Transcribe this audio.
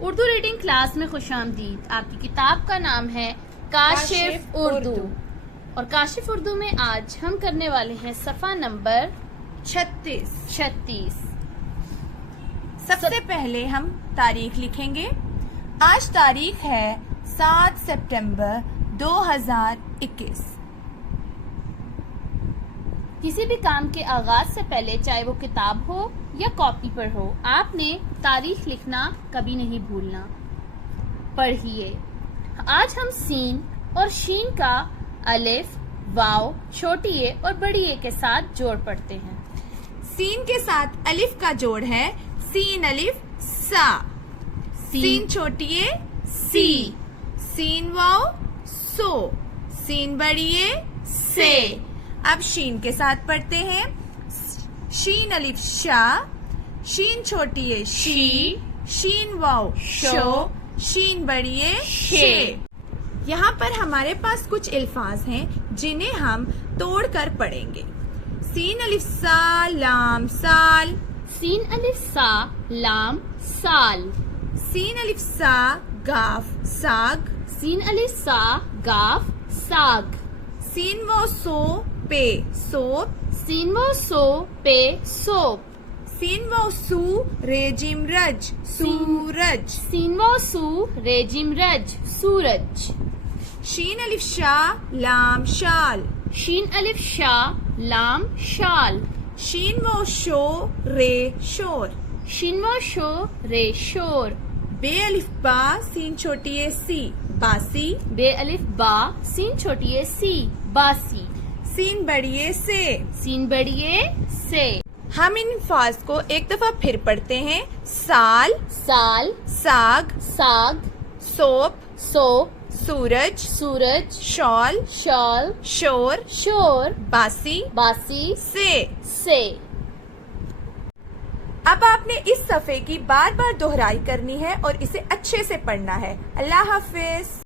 Urdu reading class میں خوش آمدید۔ آپ کی کتاب کا نام ہے کاشف اردو، اور کاشف اردو میں آج ہم کرنے والے ہیں صفحہ نمبر 36۔ سب سے پہلے ہم تاریخ لکھیں گے۔ آج تاریخ ہے 7 سپٹمبر 2021۔ کسی بھی کام کے آغاز سے پہلے، چاہے وہ کتاب ہو یا کاپی پر ہو، آپ نے تاریخ لکھنا کبھی نہیں بھولنا۔ پڑھیے۔ آج ہم سین اور شین کا الف، واو، چھوٹی اے اور بڑی اے کے ساتھ جوڑ پڑھتے ہیں۔ سین کے ساتھ الف کا جوڑ ہے سین الف سا، سین چھوٹی اے سی، سین واو سو، سین بڑی اے سے۔ اب شین کے ساتھ پڑھتے ہیں شین الف شا، شین چھوٹی اے شی، شین واو شو، شین بڑی اے شے۔ یہاں پر ہمارے پاس کچھ الفاظ ہیں جنہیں ہم توڑ کر پڑھیں گے۔ سین الف سا لام سال، سین الف سا لام سال، سین الف سا گاف ساگ، سین الف سا گاف ساگ، سین و سو پے سوپ، سین و سو پے سوپ، سین و سو ریجم رج سورج، سین و سو ریجم رج سورج، شین الف شا لام شال، شین الف شا لام شال، شین و شو رے شور، شین و شو رے شور، بے الف با سین چھوٹی اے سی باسی، بے الف با سین چھوٹی اے سی باسی، سین بڑی اے سے۔ سین بڑی اے سے۔ ہم ان الفاظ کو ایک دفعہ پھر پڑھتے ہیں۔ سال، سال، ساگ، ساگ، سوپ، سوپ، سورج، سورج، شال، شال، شور، شور، باسی، باسی، سے۔ اب آپ نے اس صفحے کی بار بار دہرائی کرنی ہے اور اسے اچھے سے پڑھنا ہے۔ اللہ حافظ۔